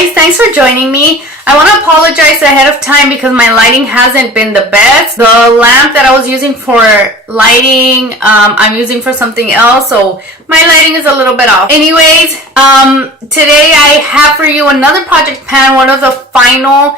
guys, thanks for joining me. I want to apologize ahead of time because my lighting hasn't been the best. The lamp that I was using for lighting, I'm using for something else, so my lighting is a little bit off. Anyways, today I have for you another project pan, one of the final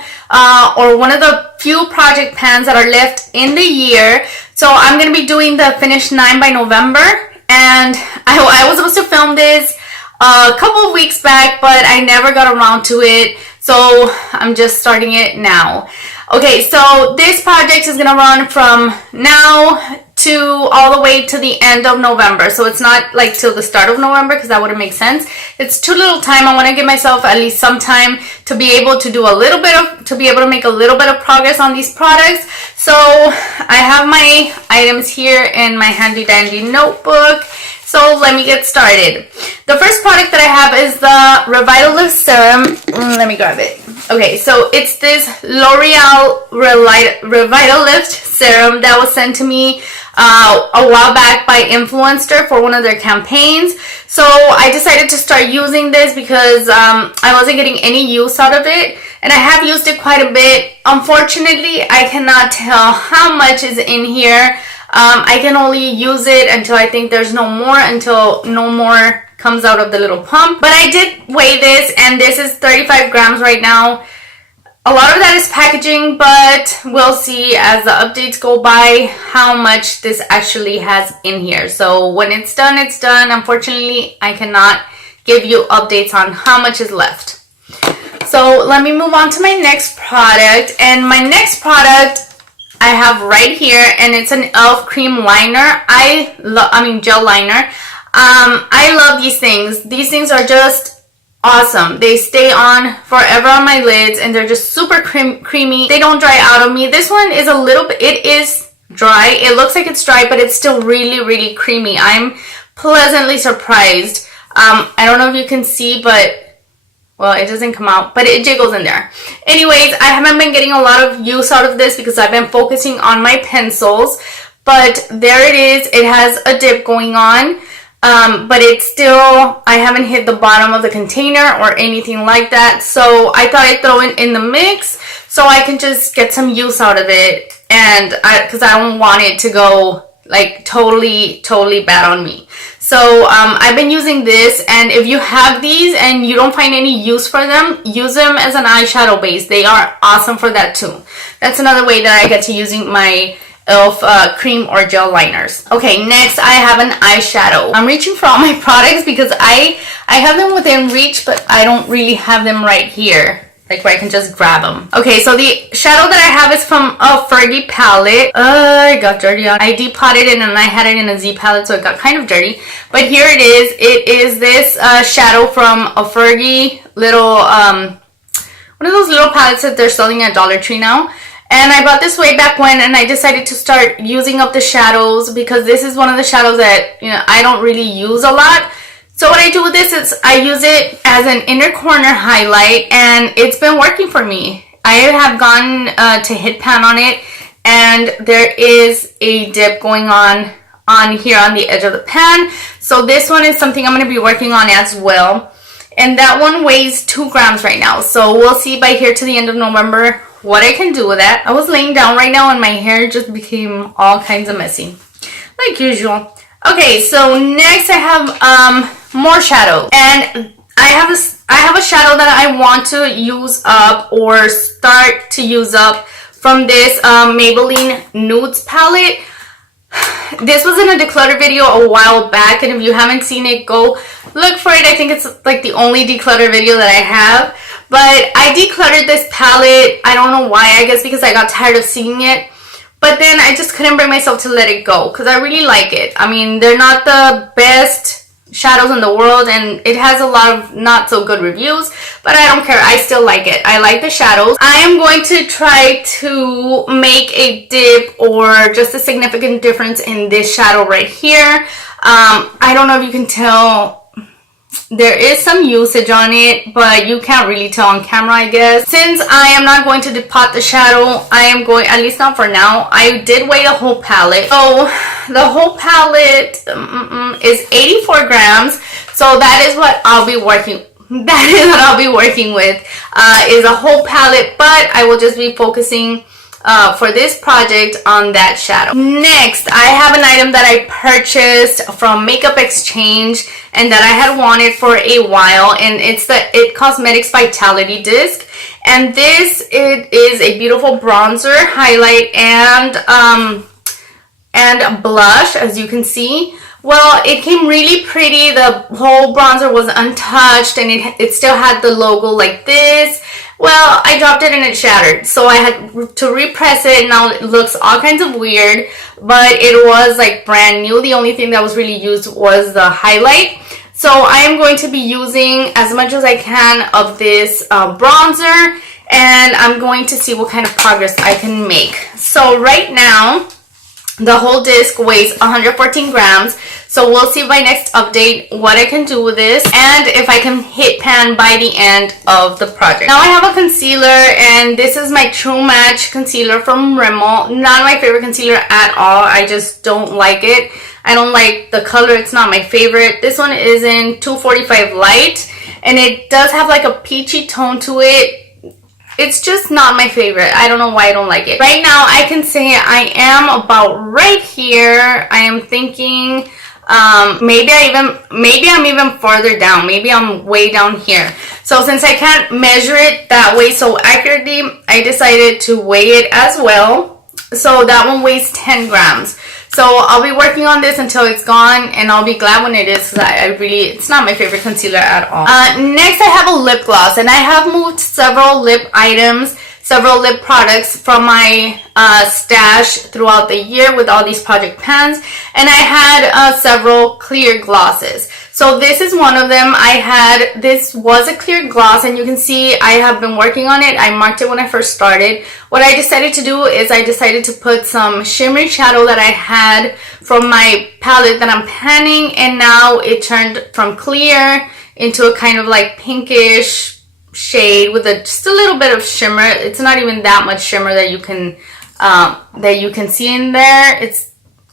or one of the few project pans that are left in the year. So I'm going to be doing the Finish 9 by November, and I was supposed to film this a couple of weeks back, but I never got around to it, so I'm just starting it now. Okay, so this project is gonna run from now to all the way to the end of November. So it's not like till the start of November, because that wouldn't make sense. It's too little time. I want to give myself at least some time to be able to do to be able to make a little bit of progress on these products. So I have my items here in my handy dandy notebook. So let me get started. The first product that I have is the Revitalist Serum. Let me grab it. Okay, so it's this L'Oreal Revitalist Serum that was sent to me a while back by Influenster for one of their campaigns. So I decided to start using this because I wasn't getting any use out of it, and I have used it quite a bit. Unfortunately, I cannot tell how much is in here. I can only use it until I think there's no more, until no more comes out of the little pump. But I did weigh this, and this is 35 grams right now. A lot of that is packaging, but we'll see as the updates go by how much this actually has in here. So when it's done, it's done. Unfortunately, I cannot give you updates on how much is left. So let me move on to my next product, and my next product I have right here, and it's an e.l.f. cream liner. Gel liner. I love these things. These things are just awesome. They stay on forever on my lids, and they're just super creamy. They don't dry out on me. This one is a little bit, it is dry. It looks like it's dry, but it's still really, really creamy. I'm pleasantly surprised. I don't know if you can see, but well, it doesn't come out, but it jiggles in there. Anyways, I haven't been getting a lot of use out of this because I've been focusing on my pencils. But there it is. It has a dip going on. But it's still, I haven't hit the bottom of the container or anything like that. So I thought I'd throw it in the mix so I can just get some use out of it. And because I don't want it to go like totally bad on me. So I've been using this, and if you have these and you don't find any use for them, use them as an eyeshadow base. They are awesome for that too. That's another way that I get to using my e.l.f. cream or gel liners. Okay, next I have an eyeshadow. I'm reaching for all my products because I have them within reach, but I don't really have them right here, like where I can just grab them. Okay, so the shadow that I have is from a Fergie palette. It got dirty on. I depotted it, and I had it in a Z palette, so it got kind of dirty. But here it is. It is this shadow from a Fergie little, one of those little palettes that they're selling at Dollar Tree now. And I bought this way back when, and I decided to start using up the shadows because this is one of the shadows that, you know, I don't really use a lot. So what I do with this is I use it as an inner corner highlight, and it's been working for me. I have gone to hit pan on it, and there is a dip going on here on the edge of the pan. So this one is something I'm going to be working on as well. And that one weighs 2 grams right now. So we'll see by here to the end of November what I can do with that. I was laying down right now, and my hair just became all kinds of messy, like usual. Okay, so next I have more shadow, and I have a shadow that I want to use up or start to use up from this Maybelline Nudes palette. This was in a declutter video a while back, and if you haven't seen it, go look for it. I think it's like the only declutter video that I have. But I decluttered this palette. I don't know why. I guess because I got tired of seeing it. But then I just couldn't bring myself to let it go because I really like it. I mean, they're not the best shadows in the world, and it has a lot of not so good reviews, but I don't care. I still like it. I like the shadows. I am going to try to make a dip or just a significant difference in this shadow right here. I don't know if you can tell. There is some usage on it, but you can't really tell on camera, I guess. Since I am not going to depot the shadow, I am going, at least not for now, I did weigh the whole palette. So the whole palette is 84 grams. So that is what I'll be working that is what I'll be working with, is a whole palette, but I will just be focusing for this project on that shadow. Next, I have an item that I purchased from Makeup Exchange and that I had wanted for a while, and it's the It Cosmetics Vitality Disc. And this, it is a beautiful bronzer, highlight, and blush, as you can see. Well, it came really pretty. The whole bronzer was untouched, and it still had the logo like this. Well, I dropped it and it shattered, so I had to repress it. Now it looks all kinds of weird, but it was like brand new. The only thing that was really used was the highlight. So I am going to be using as much as I can of this bronzer, and I'm going to see what kind of progress I can make. So right now, the whole disc weighs 114 grams. So we'll see by next update what I can do with this and if I can hit pan by the end of the project. Now I have a concealer, and this is my True Match concealer from Rimmel. Not my favorite concealer at all. I just don't like it. I don't like the color. It's not my favorite. This one is in 245 Light, and it does have like a peachy tone to it. It's just not my favorite. I don't know why I don't like it. Right now, I can say I am about right here. I am thinking maybe I'm even farther down. Maybe I'm way down here. So since I can't measure it that way so accurately, I decided to weigh it as well. So that one weighs 10 grams. So I'll be working on this until it's gone, and I'll be glad when it is, because it's not my favorite concealer at all. Next, I have a lip gloss, and I have moved several lip items, several lip products from my stash throughout the year with all these project pans, and I had several clear glosses. So this is one of them. This was a clear gloss, and you can see I have been working on it. I marked it when I first started. What I decided to do is I decided to put some shimmery shadow that I had from my palette that I'm panning, and now it turned from clear into a kind of like pinkish shade with just a little bit of shimmer. It's not even that much shimmer that you can see in there.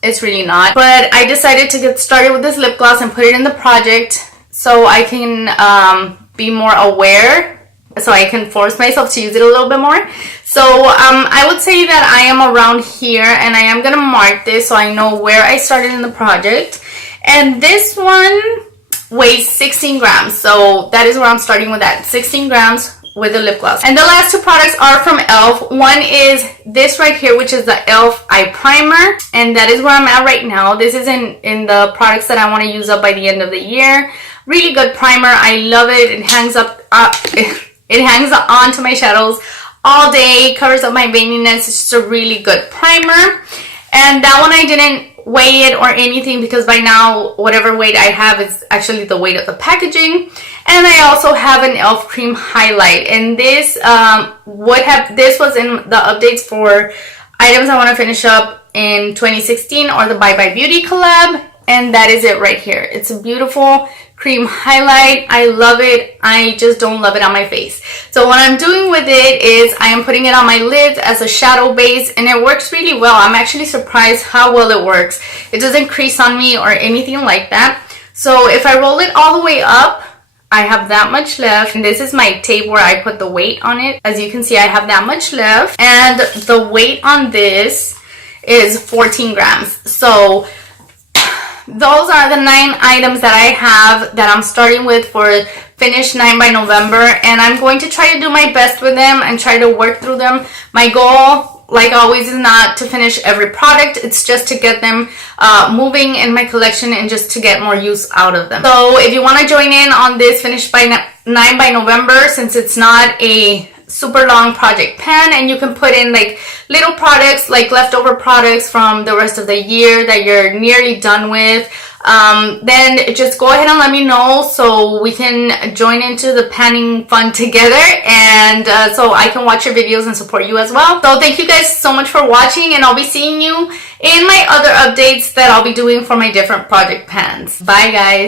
It's really not. But I decided to get started with this lip gloss and put it in the project so I can be more aware, so I can force myself to use it a little bit more. So I would say that I am around here, and I am going to mark this so I know where I started in the project. And this one weighs 16 grams. So that is where I'm starting with that. 16 grams with the lip gloss. And the last two products are from e.l.f. One is this right here, which is the e.l.f. eye primer, and that is where I'm at right now. This is in the products that I want to use up by the end of the year. Really good primer. I love it. It hangs up it hangs onto my shadows all day, covers up my veininess. It's just a really good primer. And that one I didn't weigh it or anything, because by now whatever weight I have is actually the weight of the packaging. And I also have an e.l.f. cream highlight, and this was in the updates for items I want to finish up in 2016 or the Bye Bye Beauty collab, and that is it right here. It's a beautiful cream highlight. I love it. I just don't love it on my face. So what I'm doing with it is I am putting it on my lids as a shadow base, and it works really well. I'm actually surprised how well it works. It doesn't crease on me or anything like that. So if I roll it all the way up, I have that much left, and this is my tape where I put the weight on it. As you can see, I have that much left, and the weight on this is 14 grams. So those are the 9 items that I have that I'm starting with for finish 9 by November, and I'm going to try to do my best with them and try to work through them. My goal, like always, is not to finish every product. It's just to get them moving in my collection and just to get more use out of them. So if you want to join in on this finish by 9 by November, since it's not a super long project pan, and you can put in like little products, like leftover products from the rest of the year that you're nearly done with, then just go ahead and let me know so we can join into the panning fun together, and so I can watch your videos and support you as well. So thank you guys so much for watching, and I'll be seeing you in my other updates that I'll be doing for my different project pans. Bye guys.